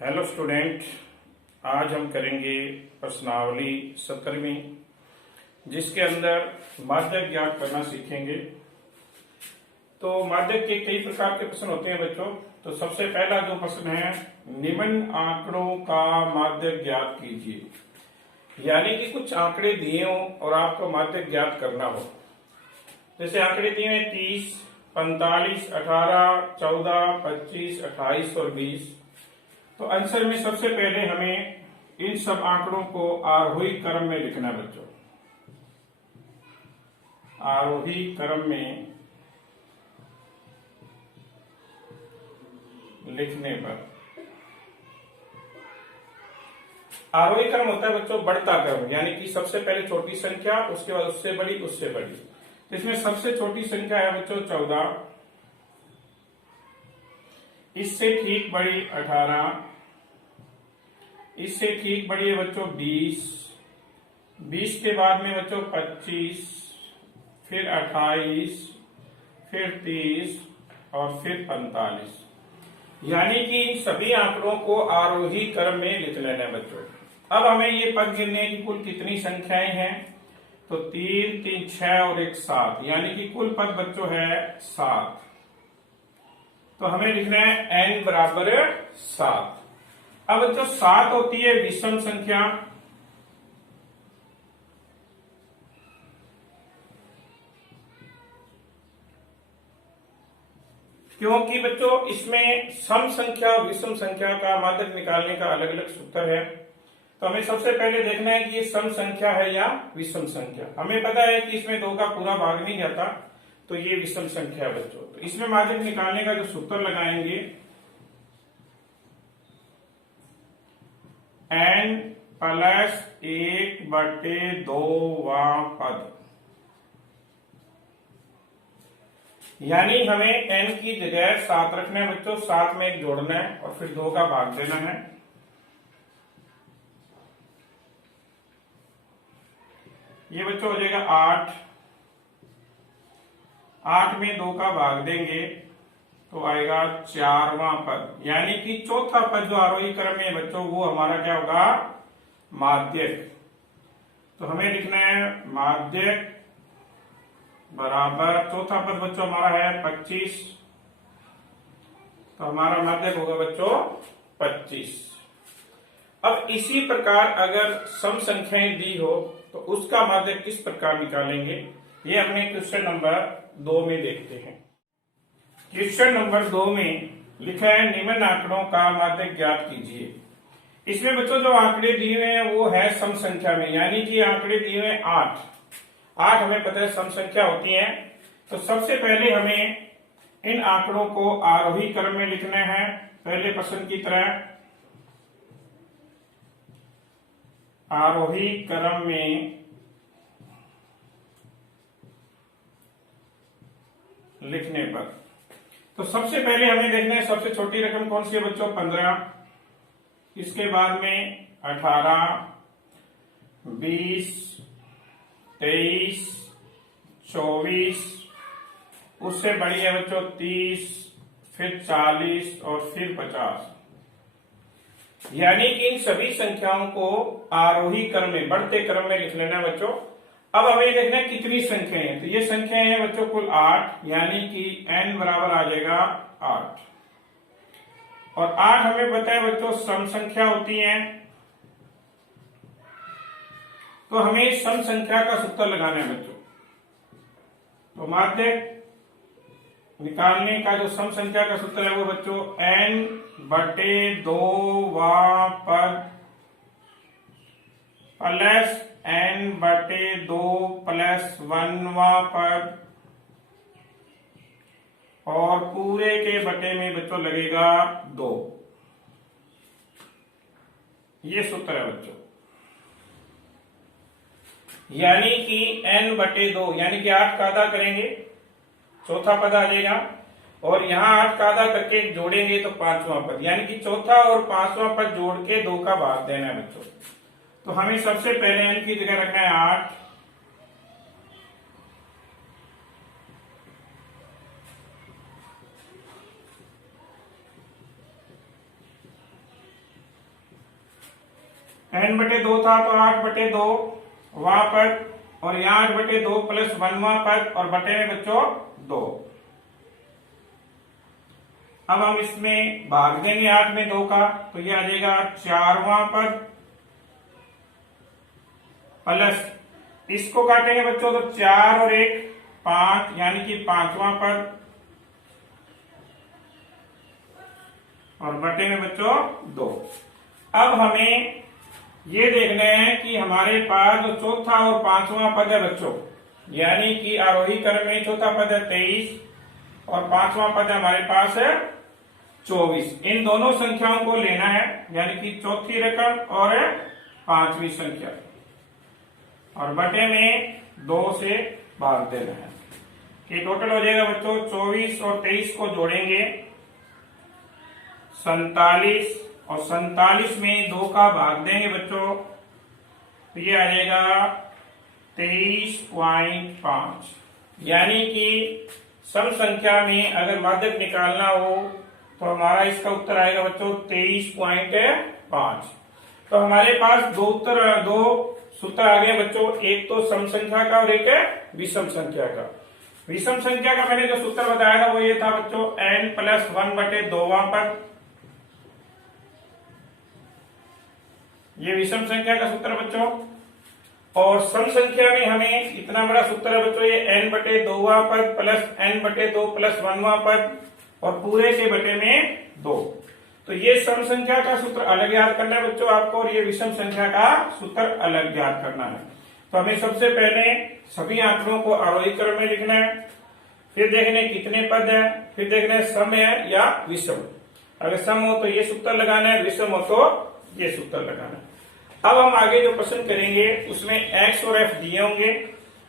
Hello student, आज हम करेंगे प्रश्नावली 17वीं, जिसके अंदर माध्यक ज्ञात करना सीखेंगे। तो माध्यक के कई प्रकार के प्रश्न होते हैं बच्चों। तो सबसे पहला जो प्रश्न है, निम्न आंकड़ों का माध्यक ज्ञात कीजिए। यानी कि कुछ आंकड़े दिए हो और आपको माध्यक ज्ञात करना हो। जैसे आंकड़े दिए हैं 30, 45, 18, 14, 25, 28 और 20। तो आंसर में सबसे पहले हमें इन सब आंकड़ों को आरोही क्रम में लिखना है बच्चों। आरोही क्रम में लिखने पर, आरोही क्रम होता है बच्चों बढ़ता क्रम, यानी कि सबसे पहले छोटी संख्या, उसके बाद उससे बड़ी, उससे बड़ी। तो इसमें सबसे छोटी संख्या है बच्चों 14, इससे ठीक बड़ी 18, इससे ठीक बड़ी है बच्चों 20, 20 के बाद में बच्चों 25, फिर 28, फिर 30 और फिर 45। यानी कि इन सभी आंकड़ों को आरोही क्रम में लिख लेना है बच्चों। अब हमें ये पद गिनने की कुल कितनी संख्याएं हैं, तो 3, 3, 6 और 1 7, यानी कि कुल पद बच्चों है 7। तो हमें लिखना है n बराबर 7। अब बच्चों 7 होती है विषम संख्या, क्योंकि बच्चों इसमें सम संख्या और विषम संख्या का माध्यक निकालने का अलग अलग सूत्र है। तो हमें सबसे पहले देखना है कि ये सम संख्या है या विषम संख्या। हमें पता है कि इसमें 2 का पूरा भाग नहीं जाता, तो ये विषम संख्या है बच्चों। तो इसमें माध्यक निकालने का जो सूत्र लगाएंगे, n प्लस 1/2वां पद, यानी हमें n की जगह 7 रखना है बच्चों, 7 में 1 जोड़ना है और फिर 2 का भाग देना है। ये बच्चों हो जाएगा 8, 8 में 2 का भाग देंगे तो आएगा 4वां पद, यानी कि चौथा पद जो आरोही क्रम में है बच्चों, वो हमारा क्या होगा, माध्यक। तो हमें लिखना है माध्यक बराबर चौथा पद बच्चों हमारा है 25। तो हमारा माध्यक होगा बच्चों 25। अब इसी प्रकार अगर सम संख्याएं दी हो तो उसका माध्यक किस प्रकार निकालेंगे, ये अपने क्वेश्चन नंबर 2 में देखते हैं। क्वेश्चन नंबर 2 में लिखा है निम्न आंकड़ों का माध्यक ज्ञात कीजिए। इसमें बच्चों जो आंकड़े दिए हुए हैं वो है सम संख्या में, यानी कि आंकड़े दिए हुए 8। 8 हमें पता है सम संख्या होती है। तो सबसे पहले हमें इन आंकड़ों को आरोही क्रम में लिखना है, पहले प्रश्न की तरह। आरोही क्रम में लिखने पर तो सबसे पहले हमें देखना है सबसे छोटी रकम कौन सी है बच्चों, 15। इसके बाद में 18, 20, 23, 24, उससे बड़ी है बच्चों 30, फिर 40 और फिर 50। यानी कि इन सभी संख्याओं को आरोही क्रम में, बढ़ते क्रम में लिख लेना है बच्चों। अब हमें देखना है कितनी संख्याएं हैं। तो ये संख्याएं हैं बच्चों कुल 8, यानी कि n बराबर आ जाएगा 8। और 8 हमें पता है बच्चों सम संख्या होती है। तो हमें सम संख्या का सूत्र लगाना है बच्चों। तो माध्यक निकालने का जो सम संख्या का सूत्र है वो बच्चों n/2वां पद प्लस n/2 प्लस 1वां पद और पूरे के बटे में बच्चों लगेगा 2। ये सूत्र है बच्चों। यानी कि n/2, यानी कि 8 का आधा करेंगे, चौथा पद आ जाएगा, और यहाँ 8 का आधा करके जोड़ेंगे तो 5वां पद, यानी कि चौथा और 5वां पद जोड़ के 2 का भाग देना है बच्चों। तो हमें सबसे पहले n की जगह रखना है 8, n बटे 2 था तो 8 बटे 2 वहां पर, और यहाँ 8 बटे 2 प्लस 1वां पद, और बटे में बच्चों 2। अब हम इसमें भाग देंगे 8 में 2 का, तो ये आ जाएगा 4वां पद, प्लस इसको काटेंगे बच्चों तो 4 और 1 5, यानी कि 5वां पद, और बटे में बच्चों 2। अब हमें ये देखना है कि हमारे पास जो चौथा और 5वां पद है बच्चों, यानी कि आरोही क्रम में चौथा पद है 23 और 5वां पद हमारे पास है 24। इन दोनों संख्याओं को लेना है, यानी कि चौथी रकम और 5वीं संख्या, और बटे में 2 से भाग देना है। ये टोटल हो जाएगा बच्चों 24 और 23 को जोड़ेंगे 47, और 47 में 2 का भाग देंगे बच्चों तो ये आ जाएगा 23.5, यानी कि सम संख्या में अगर माध्यक निकालना हो तो हमारा इसका उत्तर आएगा बच्चों 23.5। तो हमारे पास दो सूत्र आ गए बच्चों, एक तो सम संख्या का और एक है विषम संख्या का। विषम संख्या का मैंने जो सूत्र बताया था वो ये था बच्चों n प्लस 1 बटे 2वां पद, ये विषम संख्या का सूत्र बच्चों। और सम संख्या में हमें इतना बड़ा सूत्र है बच्चों, ये n बटे 2वां पद प्लस n बटे 2 प्लस 1वां पद, और पूरे के बटे में 2। तो ये सम संख्या का सूत्र अलग याद करना है बच्चों आपको, और ये विषम संख्या का सूत्र अलग याद करना है। तो हमें सबसे पहले सभी आंकड़ों को आरोही क्रम में लिखना है, फिर देखना है कितने पद है, फिर देखना है सम है या विषम। अगर सम हो तो ये सूत्र लगाना है, विषम हो तो ये सूत्र लगाना है। अब हम आगे जो प्रश्न करेंगे उसमें x और f दिए होंगे,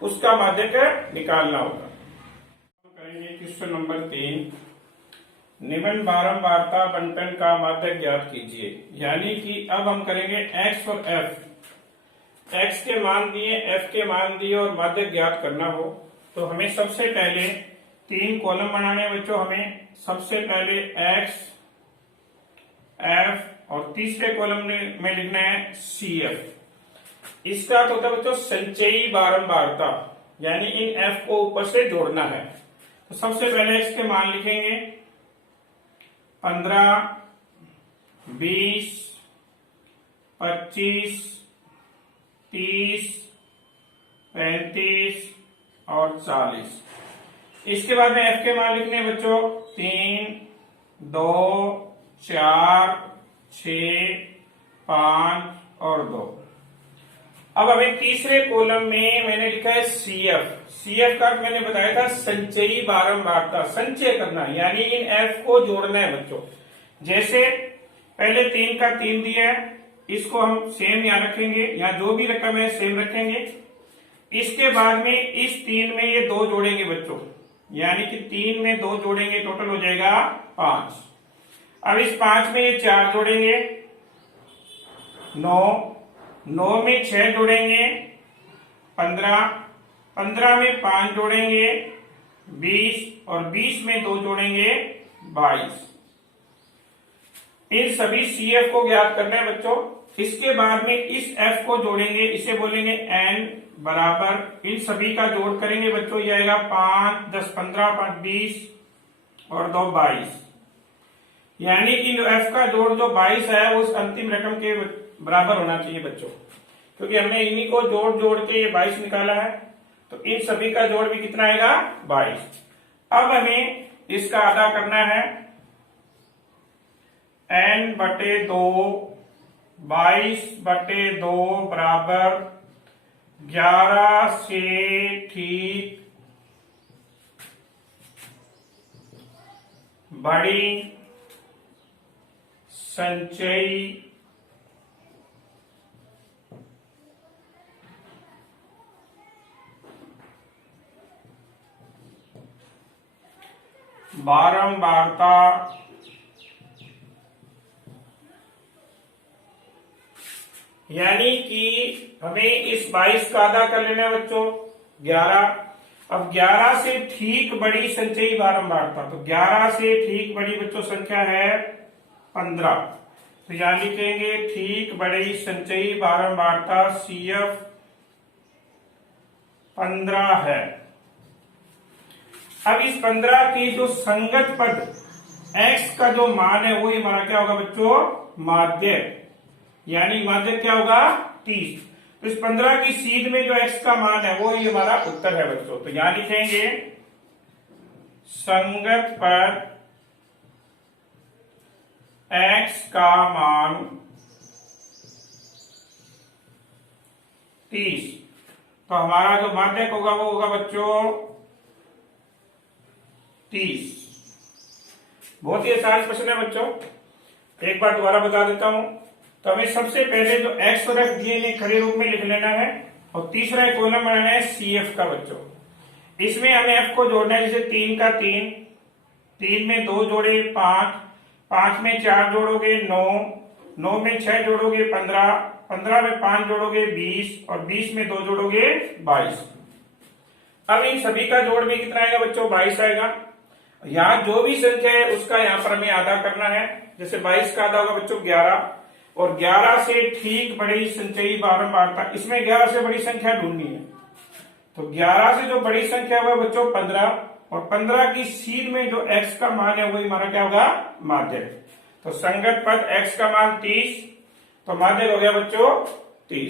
उसका माध्यक निकालना होगा। करेंगे क्वेश्चन नंबर 3, निम्न बारंबारता बंटन का माध्यक ज्ञात कीजिए। यानी कि अब हम करेंगे x और f, x के मान दिए, f के मान दिए और माध्यक ज्ञात करना हो तो हमें सबसे पहले 3 कॉलम बनाने हैं बच्चों। हमें सबसे पहले x, f और तीसरे कॉलम में लिखना है CF। इसका तो होता है बच्चों संचयी बारंबारता, यानी इन f को ऊपर से जोड़ना है। तो सबसे पहले x के मान लिखेंगे 15, 20, 25, 30, 35 और 40। इसके बाद में f के मान लिखने हैं बच्चों 3, 2, 4, 6, 5 और 2। अब हमें तीसरे कॉलम में मैंने लिखा है CF। CF का मैंने बताया था संचयी बारंबारता, संचय करना यानी इन f को जोड़ना है बच्चों। जैसे पहले 3 का 3 दिया है, इसको हम सेम यहाँ रखेंगे, यहाँ जो भी रकम है सेम रखेंगे। इसके बाद में इस 3 में ये 2 जोड़ेंगे बच्चों, यानी कि 3 में 2 जोड़ेंगे, टोटल हो जाएगा 5। अब इस 5 में ये 4 जोड़ेंगे 9, 9 में 6 जोड़ेंगे 15, 15 में 5 जोड़ेंगे 20 और 20 में 2 जोड़ेंगे 22। इन सभी CF को ज्ञात करना है बच्चों। इसके बाद में इस F को जोड़ेंगे, इसे बोलेंगे N बराबर इन सभी का जोड़ करेंगे बच्चों, ये आएगा 5, 10, 15, 5, 20 और 2 22। यानी कि F का जोड़ जो 22 है उस अंतिम रकम के बराबर होना चाहिए बच्चों, क्योंकि हमने इन्हीं को जोड़ जोड़ के ये 22 निकाला है। तो इन सभी का जोड़ भी कितना आएगा 22। अब हमें इसका आधा करना है n बटे 2, 22 बटे 2 बराबर 11 से ठीक बड़ी संचयी बारंबारता यानी कि हमें इस 22 का आधा कर लेना है बच्चों 11। अब 11 से ठीक बड़ी संचयी बारंबारता, तो 11 से ठीक बड़ी बच्चों संख्या है 15। तो यहां लिखेंगे ठीक बड़ी संचयी बारंबारता CF 15 है। अब इस 15 की जो संगत पद x का जो मान है वो हमारा क्या होगा बच्चों, माध्य, यानी माध्य क्या होगा 30। तो इस 15 की सीध में जो x का मान है वो ही हमारा उत्तर है बच्चों। तो यहां लिखेंगे संगत पद x का मान 30। तो हमारा जो माध्यक होगा वो होगा बच्चों 30। बहुत ही आसान प्रश्न है बच्चों, एक बार दोबारा बता देता हूं। तो हमें सबसे पहले जो x और f दिए इन्हें खड़े रूप में लिख लेना है, और तीसरा एक कॉलम बनाना है CF का बच्चों। इसमें हमें f को जोड़ना है, जैसे 3 का 3, 3 में 2 जोड़े 5, 5 में 4 जोड़ोगे 9, 9 में 6 जोड़ोगे 15, 15 में 5 जोड़ोगे 20, और 20 में 2 जोड़ोगे 22। अब इन सभी का जोड़ में कितना आएगा बच्चों, 22 आएगा। यहाँ जो भी संख्या है उसका यहाँ पर हमें आधा करना है। जैसे 22 का आधा होगा बच्चों 11, और 11 से ठीक बड़ी संचयी बारंबारता, इसमें 11 से बड़ी संख्या ढूंढनी है। तो 11 से जो बड़ी संख्या है बच्चों 15, और 15 की सीध में जो x का मान है वही हमारा क्या होगा, माध्य। तो संगत पद x का मान 30, तो माध्य हो गया बच्चों 30।